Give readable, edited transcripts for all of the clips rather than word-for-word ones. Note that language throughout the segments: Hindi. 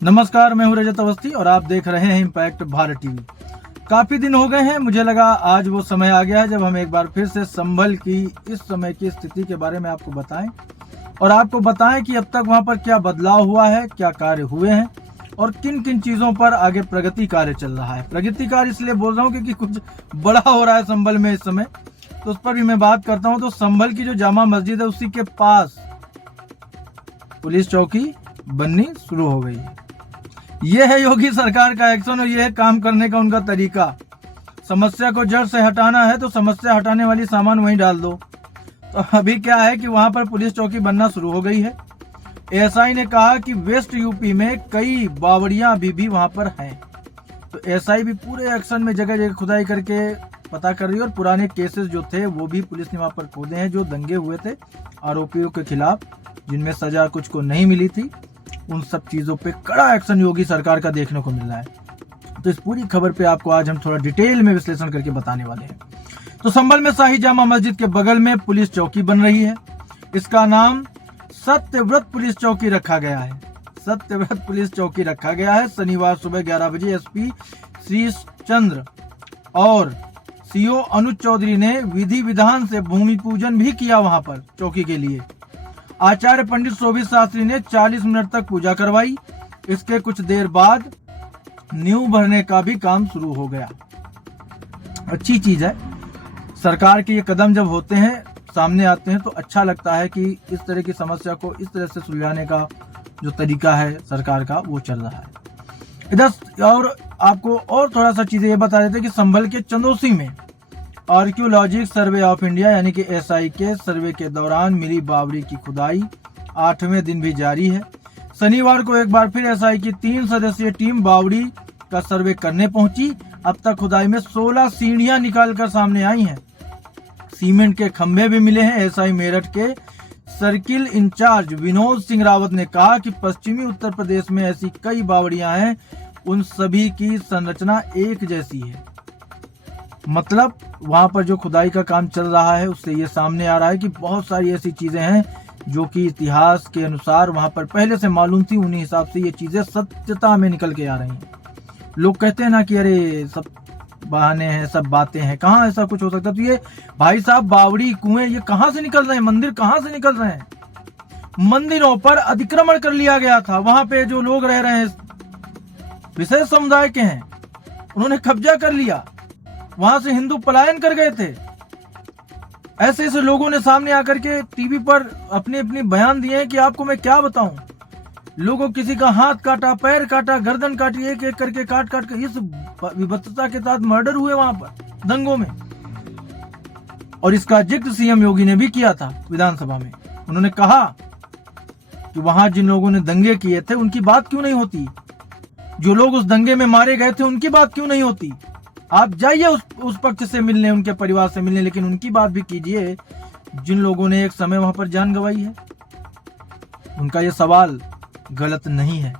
नमस्कार, मैं हूं रजत अवस्थी और आप देख रहे हैं इम्पैक्ट भारत टीवी। काफी दिन हो गए हैं, मुझे लगा आज वो समय आ गया है जब हम एक बार फिर से संभल की इस समय की स्थिति के बारे में आपको बताएं और आपको बताएं कि अब तक वहां पर क्या बदलाव हुआ है, क्या कार्य हुए हैं और किन किन चीजों पर आगे प्रगति कार्य चल रहा है। प्रगति कार्य इसलिए बोल रहा हूँ क्योंकि कुछ बड़ा हो रहा है संभल में इस समय, तो उस पर भी मैं बात करता हूँ। तो संभल की जो जामा मस्जिद है उसी के पास पुलिस चौकी बननी शुरू हो गई है। ये है योगी सरकार का एक्शन और ये है काम करने का उनका तरीका। समस्या को जड़ से हटाना है तो समस्या हटाने वाली सामान वहीं डाल दो। तो अभी क्या है कि वहां पर पुलिस चौकी बनना शुरू हो गई है। एएसआई ने कहा कि वेस्ट यूपी में कई बावड़ियां अभी भी वहां पर हैं। तो एएसआई भी पूरे एक्शन में जगह जगह खुदाई करके पता कर रही है और पुराने केसेस जो थे वो भी पुलिस ने वहां पर खोदे हैं, जो दंगे हुए थे आरोपियों के खिलाफ, जिनमें सजा कुछ को नहीं मिली थी। उन सब चीजों पे कड़ा एक्शन योगी सरकार का देखने को मिल रहा है। तो इस पूरी खबर पे आपको आज हम थोड़ा डिटेल में विश्लेषण करके बताने वाले हैं। तो संभल में शाही जामा मस्जिद के बगल में पुलिस चौकी बन रही है। इसका नाम सत्यव्रत पुलिस चौकी रखा गया है। सत्यव्रत पुलिस चौकी रखा गया है। शनिवार सुबह 11 बजे एसपी श्री चंद्र और सीओ अनुज चौधरी ने विधि विधान से भूमि पूजन भी किया वहां पर चौकी के लिए। आचार्य पंडित शोभित शास्त्री ने 40 मिनट तक पूजा करवाई। इसके कुछ देर बाद नींव भरने का भी काम शुरू हो गया। अच्छी चीज है, सरकार के ये कदम जब होते हैं, सामने आते हैं, तो अच्छा लगता है कि इस तरह की समस्या को इस तरह से सुलझाने का जो तरीका है सरकार का वो चल रहा है इधर। और आपको और थोड़ा सा चीजें ये बता देते हैं कि संभल के चंदोसी में आर्कियोलॉजिक सर्वे ऑफ इंडिया यानी कि एसआई के सर्वे के दौरान मिली बावड़ी की खुदाई 8वें दिन भी जारी है। शनिवार को एक बार फिर एसआई की 3 सदस्यीय टीम बावड़ी का सर्वे करने पहुंची। अब तक खुदाई में 16 सीढ़ियां निकालकर सामने आई हैं। सीमेंट के खंभे भी मिले हैं। एसआई मेरठ के सर्किल इंचार्ज विनोद सिंह रावत ने कहा कि पश्चिमी उत्तर प्रदेश में ऐसी कई बावड़ियां हैं, उन सभी की संरचना एक जैसी है। मतलब वहां पर जो खुदाई का काम चल रहा है उससे ये सामने आ रहा है कि बहुत सारी ऐसी चीजें हैं जो कि इतिहास के अनुसार वहां पर पहले से मालूम थी। उन्हीं हिसाब से ये चीजें सत्यता में निकल के आ रही हैं। लोग कहते हैं ना कि अरे सब बहाने हैं, सब बातें हैं, कहाँ ऐसा कुछ हो सकता। तो ये भाई साहब बावड़ी कुएं ये कहाँ से निकल रहे हैं, मंदिर कहाँ से निकल रहे हैं। मंदिरों पर अतिक्रमण कर लिया गया था। वहां पे जो लोग रह रहे हैं विशेष समुदाय के हैं, उन्होंने कब्जा कर लिया। वहां से हिंदू पलायन कर गए थे। ऐसे ऐसे लोगों ने सामने आकर के टीवी पर अपने अपने बयान दिए हैं कि आपको मैं क्या बताऊं। लोगों किसी का हाथ काटा, पैर काटा, गर्दन काटी, एक एक करके काट काट कर इस विभत्सता के साथ मर्डर हुए वहां पर दंगों में। और इसका जिक्र सीएम योगी ने भी किया था विधानसभा में। उन्होंने कहा कि वहां जिन लोगों ने दंगे किए थे उनकी बात क्यों नहीं होती, जो लोग उस दंगे में मारे गए थे उनकी बात क्यों नहीं होती। आप जाइए उस पक्ष से मिलने, उनके परिवार से मिलने, लेकिन उनकी बात भी कीजिए जिन लोगों ने एक समय वहां पर जान गंवाई है। उनका ये सवाल गलत नहीं है।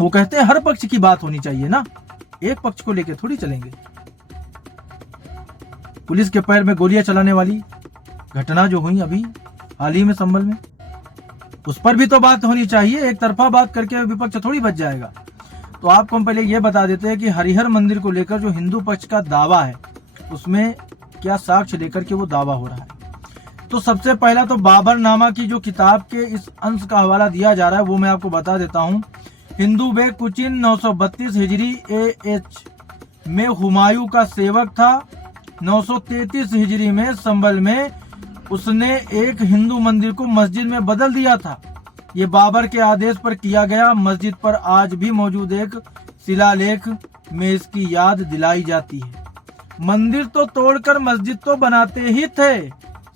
वो कहते हैं हर पक्ष की बात होनी चाहिए ना, एक पक्ष को लेकर थोड़ी चलेंगे। पुलिस के पैर में गोलियां चलाने वाली घटना जो हुई अभी हाल ही में संभल में, उस पर भी तो बात होनी चाहिए। एक तरफा बात करके विपक्ष थोड़ी बच जाएगा। तो आपको हम पहले ये बता देते हैं कि हरिहर मंदिर को लेकर जो हिंदू पक्ष का दावा है उसमें क्या साक्ष्य लेकर के वो दावा हो रहा है। तो सबसे पहला तो बाबरनामा की जो किताब के इस अंश का हवाला दिया जा रहा है वो मैं आपको बता देता हूँ। हिंदू बेग कुचिन 932 हिजरी AH में हुमायूं का सेवक था। 933 हिजरी में संभल में उसने एक हिंदू मंदिर को मस्जिद में बदल दिया था। ये बाबर के आदेश पर किया गया। मस्जिद पर आज भी मौजूद एक शिलालेख में इसकी याद दिलाई जाती है। मंदिर तो तोड़कर मस्जिद तो बनाते ही थे,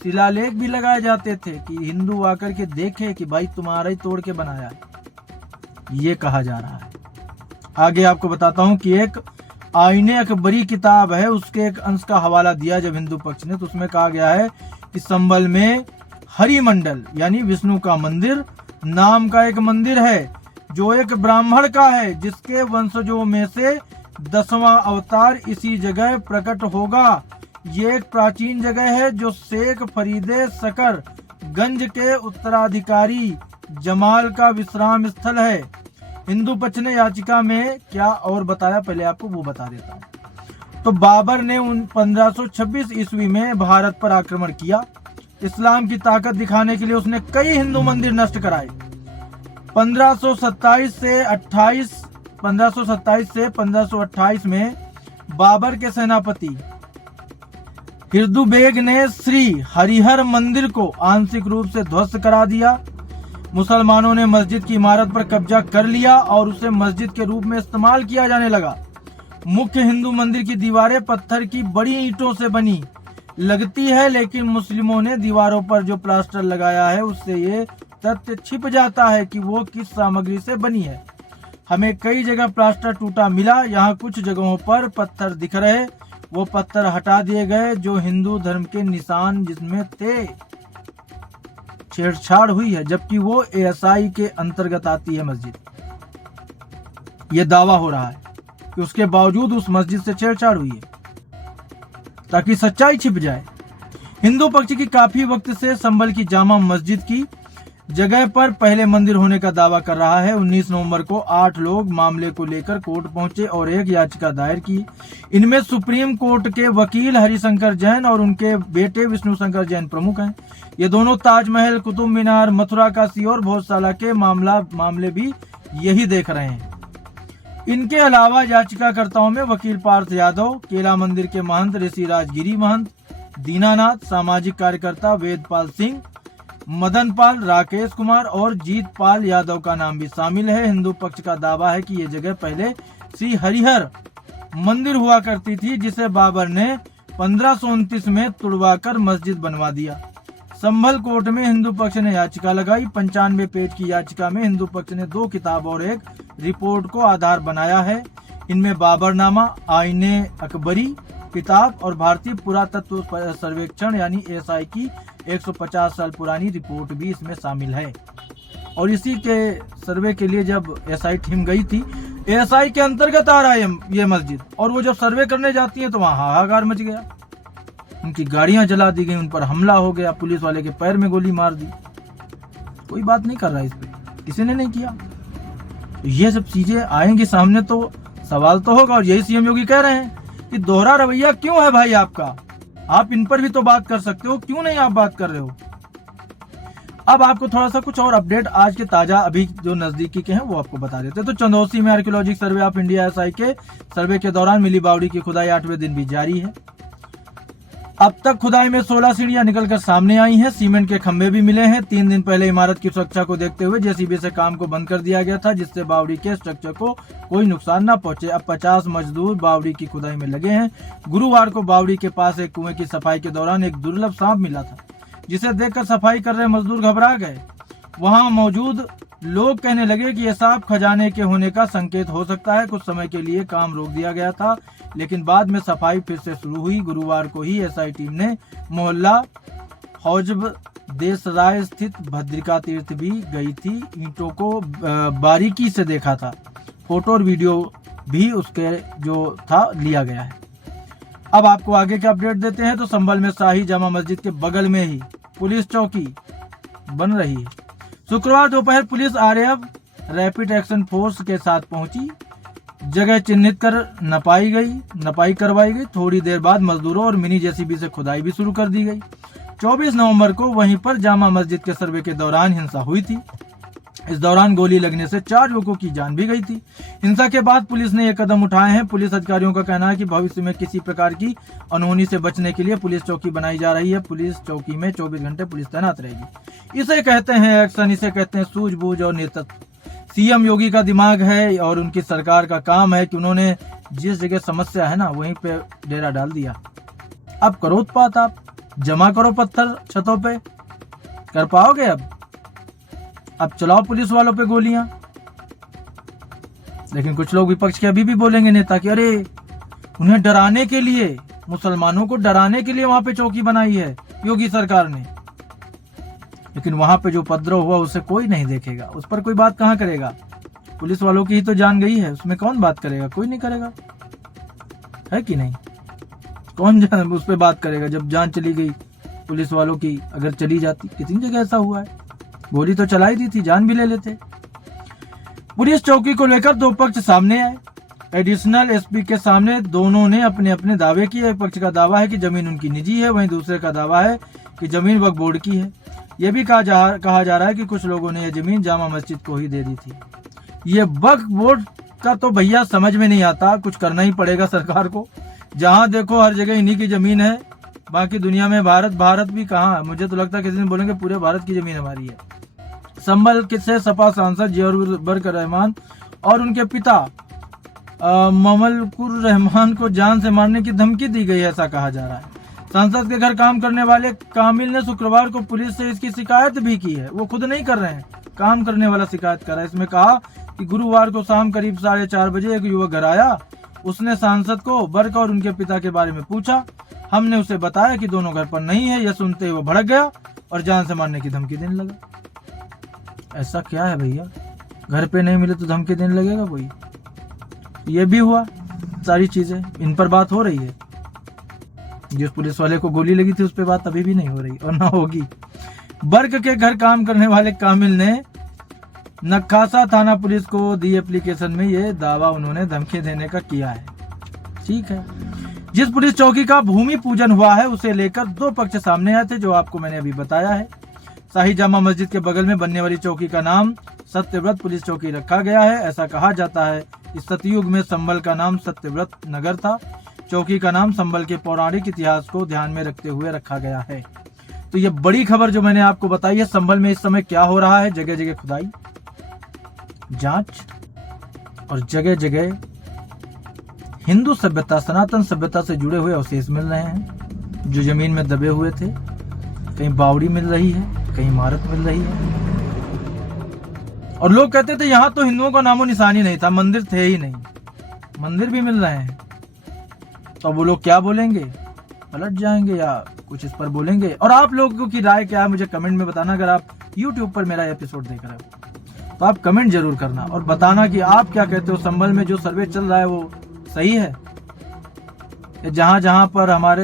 शिलालेख भी लगाए जाते थे कि हिंदू आकर के देखे कि भाई तुम्हारा ही तोड़ के बनाया है, ये कहा जा रहा है। आगे आपको बताता हूं कि एक आईने अकबरी किताब है, उसके एक अंश का हवाला दिया जब हिंदू पक्ष ने, तो उसमें कहा गया है कि संभल में हरिमंडल यानी विष्णु का मंदिर नाम का एक मंदिर है जो एक ब्राह्मण का है, जिसके वंशजों में से 10वां अवतार इसी जगह प्रकट होगा। ये एक प्राचीन जगह है जो शेख फरीदे सकर गंज के उत्तराधिकारी जमाल का विश्राम स्थल है। हिंदू पक्ष ने याचिका में क्या और बताया, पहले आपको वो बता देता हूँ। तो बाबर ने 1526 ईस्वी में भारत पर आक्रमण किया। इस्लाम की ताकत दिखाने के लिए उसने कई हिंदू मंदिर नष्ट कराए। 1527 से 1528 में बाबर के सेनापति हिरदू बेग ने श्री हरिहर मंदिर को आंशिक रूप से ध्वस्त करा दिया। मुसलमानों ने मस्जिद की इमारत पर कब्जा कर लिया और उसे मस्जिद के रूप में इस्तेमाल किया जाने लगा। मुख्य हिंदू मंदिर की दीवारें पत्थर की बड़ी ईंटों से बनी लगती है, लेकिन मुस्लिमों ने दीवारों पर जो प्लास्टर लगाया है उससे ये तथ्य छिप जाता है कि वो किस सामग्री से बनी है। हमें कई जगह प्लास्टर टूटा मिला। यहाँ कुछ जगहों पर पत्थर दिख रहे, वो पत्थर हटा दिए गए जो हिंदू धर्म के निशान जिसमें थे। छेड़छाड़ हुई है, जबकि वो एएसआई के अंतर्गत आती है मस्जिद। ये दावा हो रहा है कि उसके बावजूद उस मस्जिद से छेड़छाड़ हुई है ताकि सच्चाई छिप जाए। हिंदू पक्ष की काफी वक्त से संभल की जामा मस्जिद की जगह पर पहले मंदिर होने का दावा कर रहा है। 19 नवंबर को 8 लोग मामले को लेकर कोर्ट पहुंचे और एक याचिका दायर की। इनमें सुप्रीम कोर्ट के वकील हरिशंकर जैन और उनके बेटे विष्णु शंकर जैन प्रमुख हैं। ये दोनों ताजमहल, कुतुब मीनार, मथुरा काशी और भोजशाला के मामले भी यही देख रहे हैं। इनके अलावा याचिकाकर्ताओं में वकील पार्थ यादव, केला मंदिर के महंत ऋषिराज गिरी महंत, दीनानाथ, सामाजिक कार्यकर्ता वेदपाल सिंह, मदन पाल, राकेश कुमार और जीत पाल यादव का नाम भी शामिल है। हिंदू पक्ष का दावा है कि ये जगह पहले श्री हरिहर मंदिर हुआ करती थी, जिसे बाबर ने 1529 में तुड़वाकर मस्जिद बनवा दिया। संभल कोर्ट में हिंदू पक्ष ने याचिका लगाई। 95 पेज की याचिका में हिंदू पक्ष ने 2 किताब और एक रिपोर्ट को आधार बनाया है। इनमें बाबरनामा, आईने अकबरी किताब और भारतीय पुरातत्व सर्वेक्षण यानी एएसआई की 150 साल पुरानी रिपोर्ट भी इसमें शामिल है। और इसी के सर्वे के लिए जब एएसआई टीम गई थी, एएसआई के अंतर्गत आ रहा है ये मस्जिद, और वो जब सर्वे करने जाती है तो वहाँ हाहाकार मच गया। उनकी गाड़ियां जला दी गई, उन पर हमला हो गया, पुलिस वाले के पैर में गोली मार दी। कोई बात नहीं कर रहा इस पे, किसी ने नहीं किया। तो ये सब चीजें आएंगी सामने तो सवाल तो होगा। और यही सीएम योगी कह रहे हैं कि दोहरा रवैया क्यों है भाई आपका, आप इन पर भी तो बात कर सकते हो, क्यों नहीं आप बात कर रहे हो। अब आपको थोड़ा सा कुछ और अपडेट आज के ताजा अभी जो नजदीकी के हैं वो आपको बता देते हैं। तो चंदौसी में archaeologic survey of India ASI के सर्वे के दौरान मिली बावड़ी की खुदाई 8वें दिन भी जारी है। अब तक खुदाई में 16 सीढ़ियां निकलकर सामने आई हैं। सीमेंट के खंभे भी मिले हैं। 3 दिन पहले इमारत की सुरक्षा को देखते हुए जेसीबी से काम को बंद कर दिया गया था, जिससे बावड़ी के स्ट्रक्चर को कोई नुकसान न पहुंचे। अब 50 मजदूर बावड़ी की खुदाई में लगे हैं। गुरुवार को बावड़ी के पास एक कुएं की सफाई के दौरान एक दुर्लभ सांप मिला था, जिसे देखकर सफाई कर रहे मजदूर घबरा गए। वहां मौजूद लोग कहने लगे कि यह सांप खजाने के होने का संकेत हो सकता है। कुछ समय के लिए काम रोक दिया गया था, लेकिन बाद में सफाई फिर से शुरू हुई। गुरुवार को ही एसआई टीम ने मोहल्ला हौजब देसराय स्थित भद्रिका तीर्थ भी गई थी। ईंटों को बारीकी से देखा था। फोटो और वीडियो भी उसके जो था लिया गया है। अब आपको आगे के अपडेट देते हैं। तो संभल में शाही जामा मस्जिद के बगल में ही पुलिस चौकी बन रही है। शुक्रवार दोपहर police RAF rapid action force के साथ पहुंची। जगह चिन्हित कर नपाई करवाई गई। थोड़ी देर बाद मजदूरों और मिनी जेसीबी से खुदाई भी शुरू कर दी गई। 24 नवंबर को वहीं पर जामा मस्जिद के सर्वे के दौरान हिंसा हुई थी। इस दौरान गोली लगने से 4 युवकों की जान भी गई थी। हिंसा के बाद पुलिस ने ये कदम उठाए हैं। पुलिस अधिकारियों का कहना है कि भविष्य में किसी प्रकार की अनहोनी से बचने के लिए पुलिस चौकी बनाई जा रही है। पुलिस चौकी में 24 घंटे पुलिस तैनात रहेगी। इसे कहते हैं एक्शन, इसे कहते हैं सूझबूझ और नेतृत्व। सीएम योगी का दिमाग है और उनकी सरकार का काम है कि उन्होंने जिस जगह समस्या है ना वहीं पे डेरा डाल दिया। अब करो उत्पात, आप जमा करो पत्थर छतों पे, कर पाओगे। अब चलाओ पुलिस वालों पे गोलियां। लेकिन कुछ लोग विपक्ष के अभी भी बोलेंगे नेता कि अरे उन्हें डराने के लिए, मुसलमानों को डराने के लिए वहां पे चौकी बनाई है योगी सरकार ने। लेकिन वहां पे जो उपद्रव हुआ उसे कोई नहीं देखेगा, उस पर कोई बात कहां करेगा। पुलिस वालों की ही तो जान गई है, उसमें कौन बात करेगा, कोई नहीं करेगा, है कि नहीं। कौन उस पर बात करेगा जब जान चली गई पुलिस वालों की, अगर चली जाती। कितनी जगह ऐसा हुआ है। गोली तो चलाई दी थी, जान भी ले लेते। पुलिस चौकी को लेकर दो पक्ष सामने आए। एडिशनल एसपी के सामने दोनों ने अपने अपने दावे किए। एक पक्ष का दावा है कि जमीन उनकी निजी है, वहीं दूसरे का दावा है कि जमीन वक्फ बोर्ड की है। यह भी कहा जा रहा है कि कुछ लोगों ने यह जमीन जामा मस्जिद को ही दे दी थी। ये वक्फ बोर्ड का तो भैया समझ में नहीं आता, कुछ करना ही पड़ेगा सरकार को। जहां देखो हर जगह इन्हीं की जमीन है, बाकी दुनिया में भारत भी कहाँ। मुझे तो लगता है किसी दिन बोलेंगे पूरे भारत की जमीन हमारी है। संभल से सपा सांसद जियाउर बरकर रहमान और उनके पिता ममलकुर रहमान को जान से मारने की धमकी दी गई, ऐसा कहा जा रहा है। सांसद के घर काम करने वाले कामिल ने शुक्रवार को पुलिस से इसकी शिकायत भी की है। वो खुद नहीं कर रहे हैं, काम करने वाला शिकायत कर रहा है। इसमें कहा कि गुरुवार को शाम करीब 4:30 बजे एक युवक घर आया। उसने सांसद को बर्क और उनके पिता के बारे में पूछा। हमने उसे बताया कि दोनों घर पर नहीं है। यह सुनते ही वो भड़क गया और जान से मारने की धमकी देने लगा। ऐसा क्या है भैया, घर पे नहीं मिले तो धमकी देने लगेगा कोई? ये भी हुआ, सारी चीजें इन पर बात हो रही है। जिस पुलिस वाले को गोली लगी थी उस पर बात अभी भी नहीं हो रही और ना होगी। बर्क के घर काम करने वाले कामिल ने नक्कासा थाना पुलिस को दी एप्लीकेशन में ये दावा उन्होंने धमकी देने का किया है। ठीक है, जिस पुलिस चौकी का भूमि पूजन हुआ है उसे लेकर दो पक्ष सामने आए थे, जो आपको मैंने अभी बताया है। शाही जामा मस्जिद के बगल में बनने वाली चौकी का नाम सत्यव्रत पुलिस चौकी रखा गया है। ऐसा कहा जाता है कि सतयुग में संभल का नाम सत्यव्रत नगर था। चौकी का नाम संभल के पौराणिक इतिहास को ध्यान में रखते हुए रखा गया है। तो ये बड़ी खबर जो मैंने आपको बताई है, संभल में इस समय क्या हो रहा है, जगह जगह खुदाई, जांच और जगह जगह हिंदू सभ्यता, सनातन सभ्यता से जुड़े हुए अवशेष मिल रहे हैं जो जमीन में दबे हुए थे। कहीं बावड़ी मिल रही है, कहीं इमारत मिल रही है। और लोग कहते थे यहाँ तो हिंदुओं का नामो निशान ही नहीं था, मंदिर थे ही नहीं। मंदिर भी मिल रहे हैं। तो वो लोग क्या बोलेंगे, पलट जाएंगे या कुछ इस पर बोलेंगे? और आप लोगों की राय क्या है मुझे कमेंट में बताना। अगर आप YouTube पर मेरा एपिसोड देख रहे हो तो आप कमेंट जरूर करना और बताना कि आप क्या कहते हो। संभल में जो सर्वे चल रहा है वो सही है? जहां जहां पर हमारे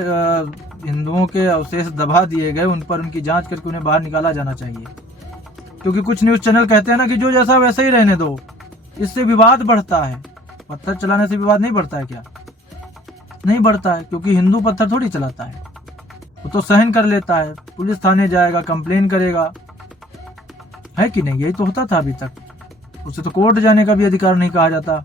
हिंदुओं के अवशेष दबा दिए गए उन पर उनकी जांच करके उन्हें बाहर निकाला जाना चाहिए। क्योंकि कुछ न्यूज चैनल कहते हैं ना कि जो जैसा वैसे ही रहने दो, इससे विवाद बढ़ता है। पत्थर चलाने से विवाद नहीं बढ़ता है क्या? नहीं बढ़ता है, क्योंकि हिंदू पत्थर थोड़ी चलाता है, वो तो सहन कर लेता है। पुलिस थाने जाएगा, कंप्लेन करेगा, है कि नहीं? यही तो होता था अभी तक। उसे तो कोर्ट जाने का भी अधिकार नहीं कहा जाता।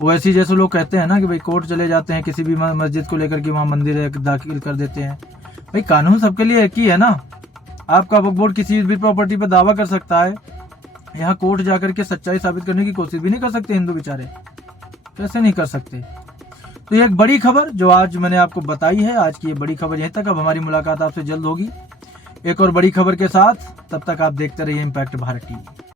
वो ऐसी जैसे लोग कहते हैं ना कि भाई कोर्ट चले जाते हैं किसी भी मस्जिद को लेकर कि वहाँ मंदिर है, दाखिल कर देते हैं। भाई कानून सबके लिए एक ही है ना। आपका वक्फ बोर्ड किसी भी प्रॉपर्टी पर दावा कर सकता है, यहाँ कोर्ट जाकर के सच्चाई साबित करने की कोशिश भी नहीं कर सकते हिंदू बेचारे। कैसे नहीं कर सकते? तो ये एक बड़ी खबर जो आज मैंने आपको बताई है। आज की ये बड़ी खबर यहीं तक। अब हमारी मुलाकात आपसे जल्द होगी एक और बड़ी खबर के साथ। तब तक आप देखते रहिए इम्पैक्ट भारत टीवी।